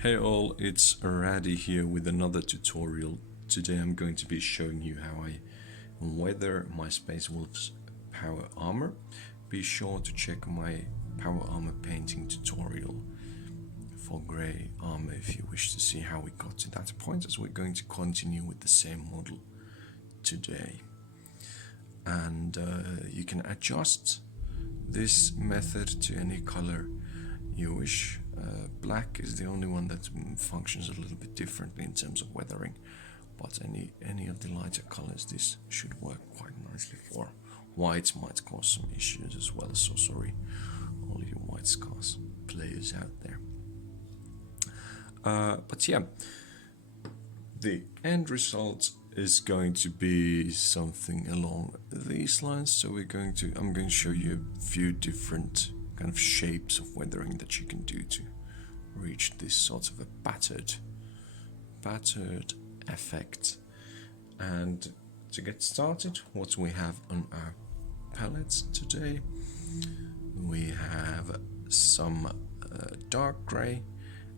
Hey all, it's Raddi here with another tutorial. Today I'm going to be showing you how I weather my Space Wolves power armor. Be sure to check my power armor painting tutorial for grey armor if you wish to see how we got to that point, as we're going to continue with the same model today. And you can adjust this method to any color you wish. Black is the only one that functions a little bit differently in terms of weathering, but any of the lighter colors this should work quite nicely for. White might cause some issues as well, so sorry all you White Scars players out there. But yeah, the end result is going to be something along these lines. So I'm going to show you a few different kind of shapes of weathering that you can do to reach this sort of a battered effect. And to get started, what we have on our palettes today, we have some dark grey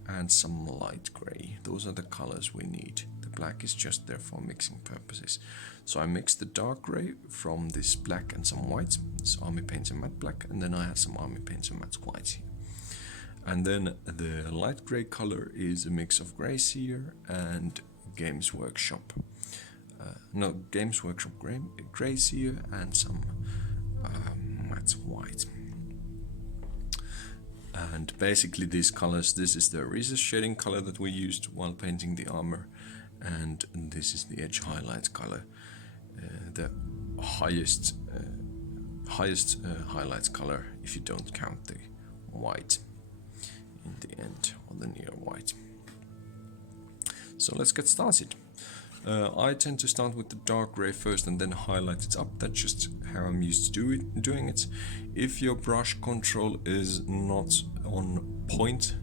and some light grey. Those are the colors we need. The black is just there for mixing purposes. So I mixed the dark grey from this black and some white. It's Army Paints and Matte Black, and then I have some Army Paints and Matte White here. And then the light grey color is a mix of Grey Seer and Games Workshop. Games Workshop Grey Seer and some Matte White. And basically these colors, this is the recess shading color that we used while painting the armor, and this is the edge highlight color, the highest highlights color if you don't count the white in the end, or the near white. So let's get started. I tend to start with the dark gray first and then highlight it up. That's just how I'm used to doing it. If your brush control is not on point,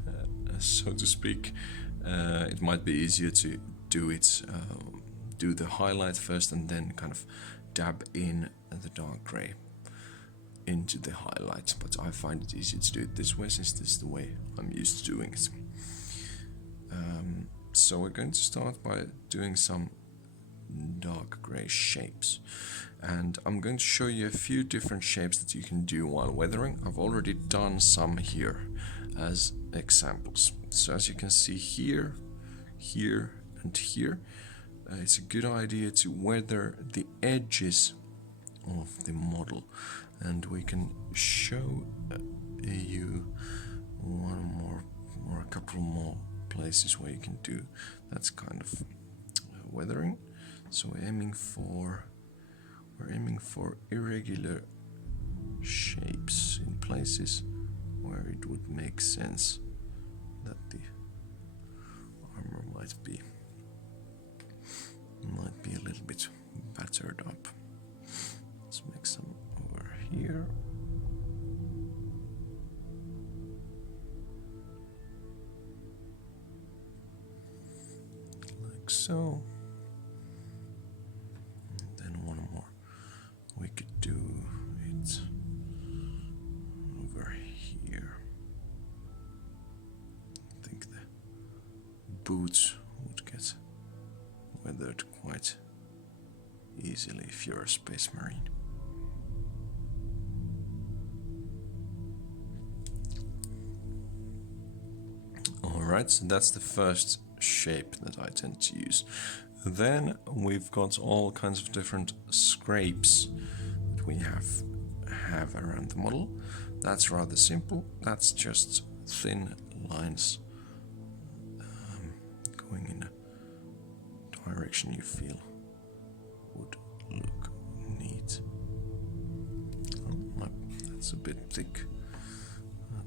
so to speak, it might be easier to do the highlight first and then kind of dab in the dark gray into the highlight. But I find it easier to do it this way, since this is the way I'm used to doing it. So we're going to start by doing some dark grey shapes, and I'm going to show you a few different shapes that you can do while weathering. I've already done some here as examples. So as you can see here, here and here, it's a good idea to weather the edges of the model, and we can show you a couple more places where you can do that's kind of weathering. So we're aiming for irregular shapes in places where it would make sense that the armor might be a little bit battered up. Let's make some over here. Like so. And then one more. We could do it over here. I think the boots would get weathered quite easily if you're a Space Marine. Alright, so that's the first shape that I tend to use. Then we've got all kinds of different scrapes that we have around the model. That's rather simple. That's just thin lines going in a direction you feel would look neat. Oh, that's a bit thick.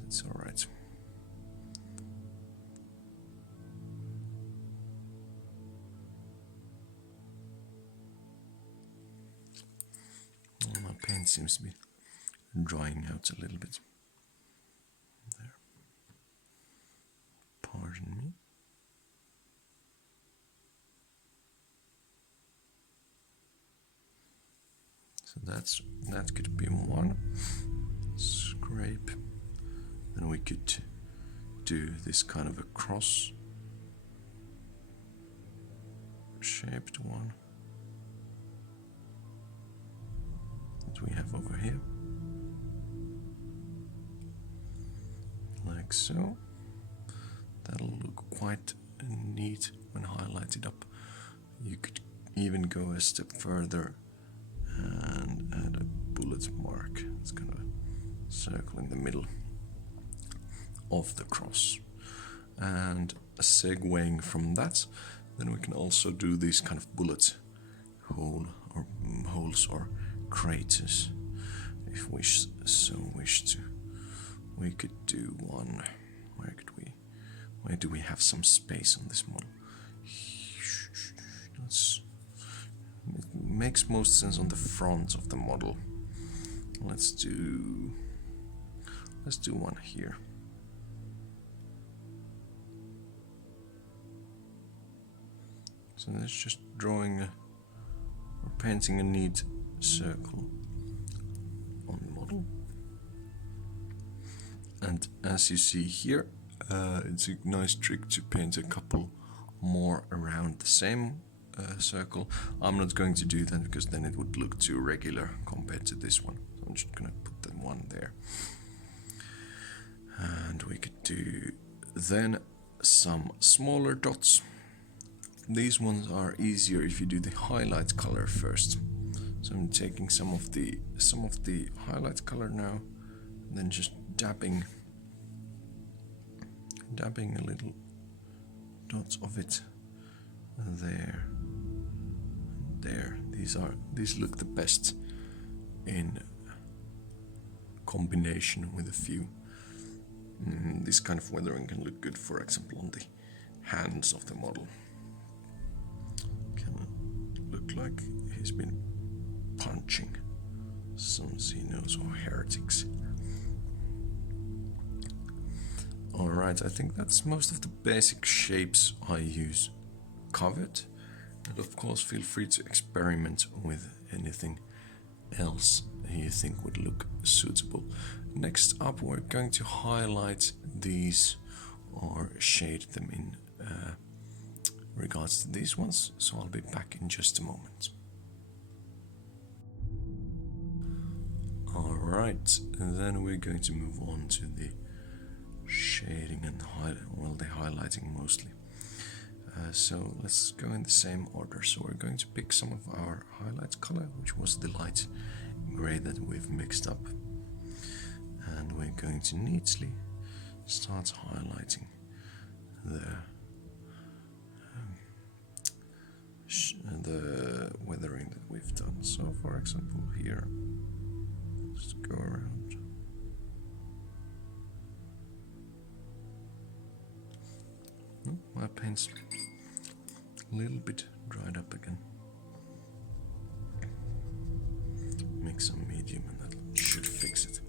That's alright. My paint seems to be drying out a little bit. There. Pardon me. So that could be one scrape. Then we could do this kind of a cross shaped one that we have over here, like so. That'll look quite neat when highlighted up. You could even go a step further and add a bullet mark. It's kind of a circle in the middle of the cross. And segueing from that, then we can also do these kind of bullet holes or craters, if we so wish to. We could do one. Where do we have some space on this model? It makes most sense on the front of the model. Let's do one here. So that's just drawing or painting a neat circle on the model. And as you see here, it's a nice trick to paint a couple more around the same circle. I'm not going to do that because then it would look too regular compared to this one. So I'm just gonna put that one there. And we could do then some smaller dots. These ones are easier if you do the highlight color first. So I'm taking some of the highlight color now, and then just dabbing a little dots of it there. These look the best in combination with a few. This kind of weathering can look good, for example, on the hands of the model. Can look like he's been punching some Xenos or heretics. Alright, I think that's most of the basic shapes I use covered. And of course, feel free to experiment with anything else you think would look suitable. Next up, we're going to highlight these or shade them in regards to these ones, so I'll be back in just a moment. Alright, and then we're going to move on to the shading and the highlighting mostly. So let's go in the same order. So we're going to pick some of our highlight color, which was the light gray that we've mixed up, and we're going to neatly start highlighting the weathering that we've done. So for example here, just go around. Oh, my paint's a little bit dried up again. Make some medium and that should fix it.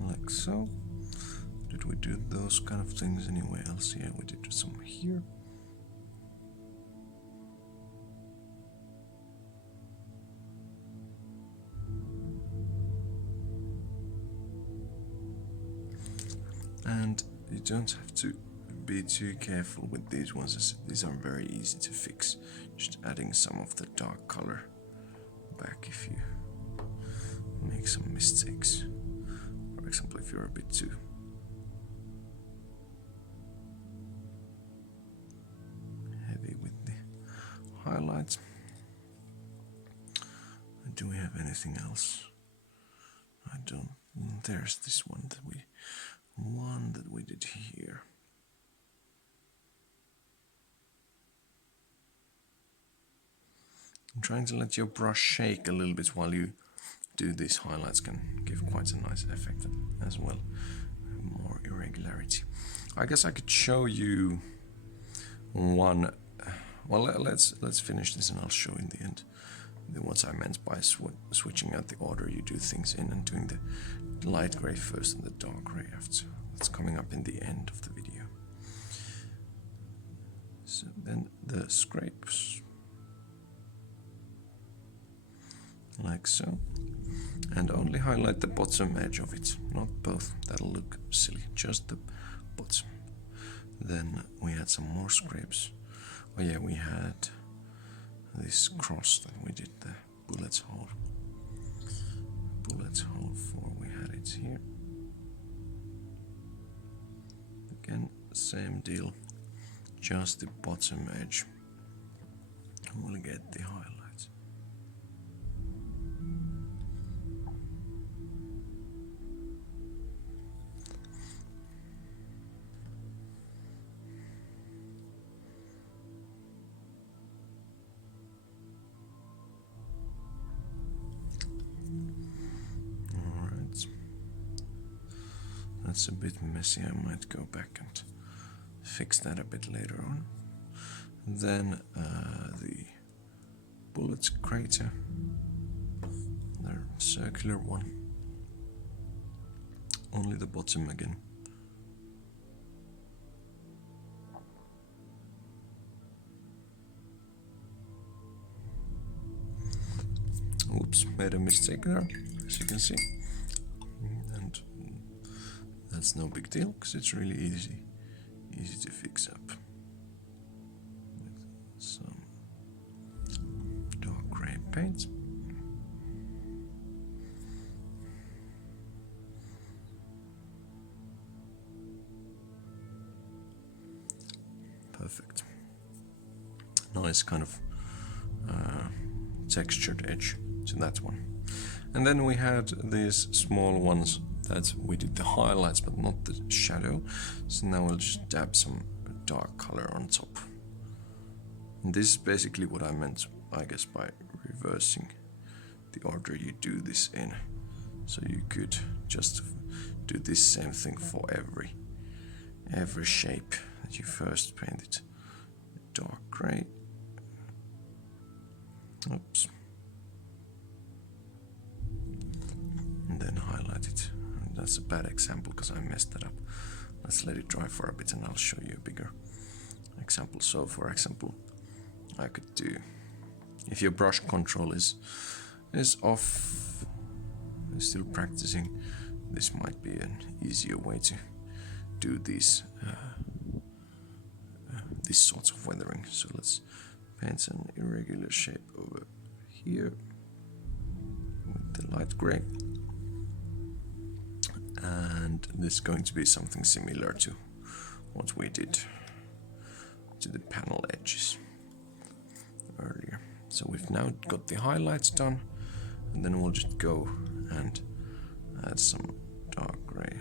Like so. Did we do those kind of things anywhere else? Yeah, we did some here. And you don't have to be too careful with these ones, as these are very easy to fix. Just adding some of the dark color back if you make some mistakes. For example, if you're a bit too heavy with the highlights. Do we have anything else? I don't. There's this one that we did here. I'm trying to let your brush shake a little bit while you do these highlights, can give quite a nice effect as well. More irregularity. I guess I could show you one. Well, let's finish this and I'll show in the end. what I meant by switching out the order you do things in and doing the light grey first and the dark grey after. That's coming up in the end of the video. So then the scrapes, like so, and only highlight the bottom edge of it, not both, that'll look silly, just the bottom. Then we had some more scrapes. Oh yeah, we had this cross that we did the bullet hole for, we had it here. Again, same deal, just the bottom edge. We'll get the highlights. That's a bit messy, I might go back and fix that a bit later on. Then the bullet crater, the circular one, only the bottom again. Oops, made a mistake there, as you can see. And that's no big deal, because it's really easy to fix up. With some dark grey paint. Perfect. Nice kind of textured edge to that one. And then we had these small ones that we did the highlights but not the shadow, so now we'll just dab some dark color on top. And this is basically what I meant, I guess, by reversing the order you do this in. So you could just do this same thing for every shape that you first painted. Dark gray. Oops. And then highlight it. That's a bad example because I messed that up. Let's let it dry for a bit and I'll show you a bigger example. So for example, I could do, if your brush control is off, still practicing, this might be an easier way to do these sorts of weathering. So let's paint an irregular shape over here with the light gray. And this is going to be something similar to what we did to the panel edges earlier. So we've now got the highlights done, and then we'll just go and add some dark gray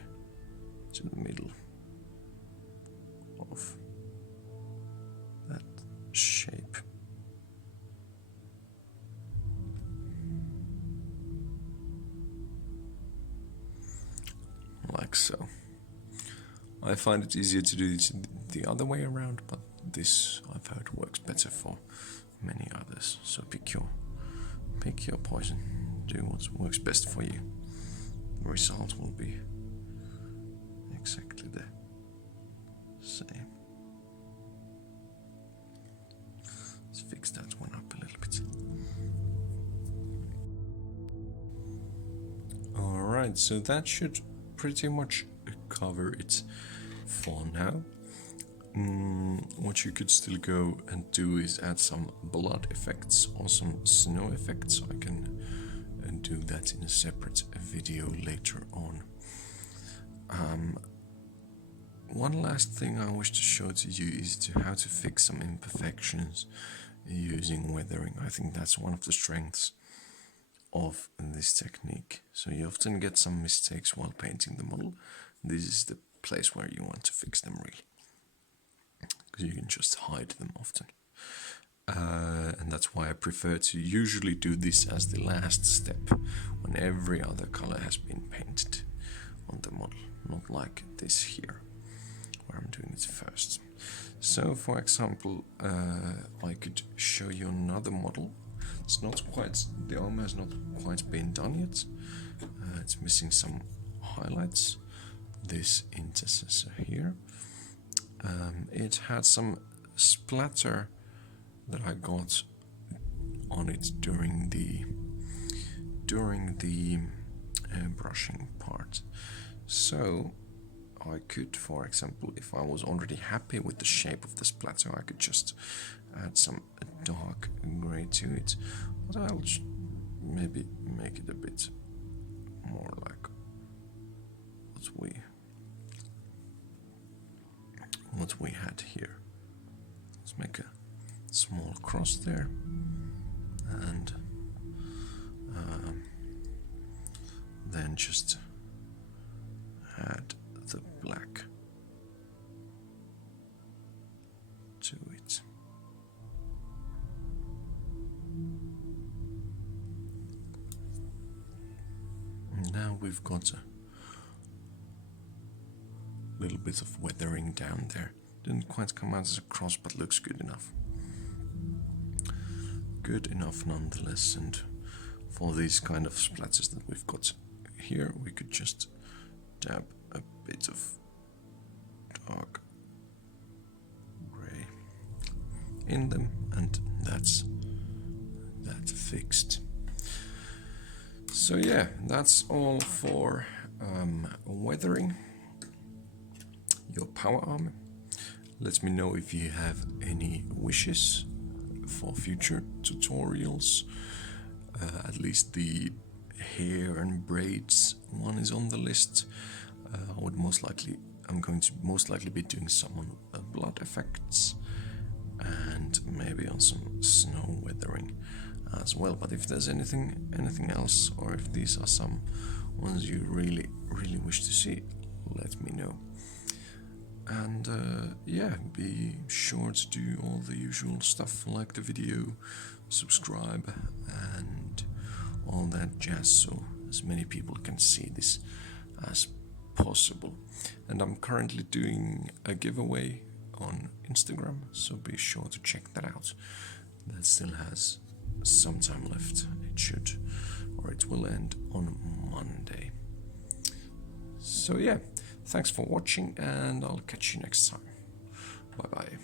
to the middle of that shape. Like so. I find it easier to do it the other way around, but this I've heard works better for many others. So pick your poison. Do what works best for you. The result will be exactly the same. Let's fix that one up a little bit. Alright, so that should pretty much cover it for now. What you could still go and do is add some blood effects or some snow effects. I can do that in a separate video later on. One last thing I wish to show to you is how to fix some imperfections using weathering. I think that's one of the strengths of this technique. So you often get some mistakes while painting the model. This is the place where you want to fix them really, because you can just hide them often. And that's why I prefer to usually do this as the last step when every other color has been painted on the model, not like this here where I'm doing it first. So for example, I could show you another model It's not quite, the armor has not quite been done yet. It's missing some highlights. This Intercessor here. It had some splatter that I got on it during the brushing part. So I could, for example, if I was already happy with the shape of the splatter, I could just add some dark grey to it. But I'll maybe make it a bit more like what we had here. Let's make a small cross there, and then just add the black to it. Now we've got a little bit of weathering down there. Didn't quite come out as a cross, but looks good enough. Good enough nonetheless, and for these kind of splatters that we've got here, we could just dab a bit of dark grey in them, and that's that fixed. So yeah, that's all for weathering your power armor. Let me know if you have any wishes for future tutorials. At least the hair and braids one is on the list. I'm going to most likely be doing some on blood effects, and maybe on some snow weathering as well. But if there's anything else, or if these are some ones you really wish to see, let me know. And yeah, be sure to do all the usual stuff, like the video, subscribe, and all that jazz, so as many people can see this as possible. And I'm currently doing a giveaway on Instagram, so be sure to check that out. That still has some time left. It will end on Monday. So yeah, thanks for watching, and I'll catch you next time. Bye bye.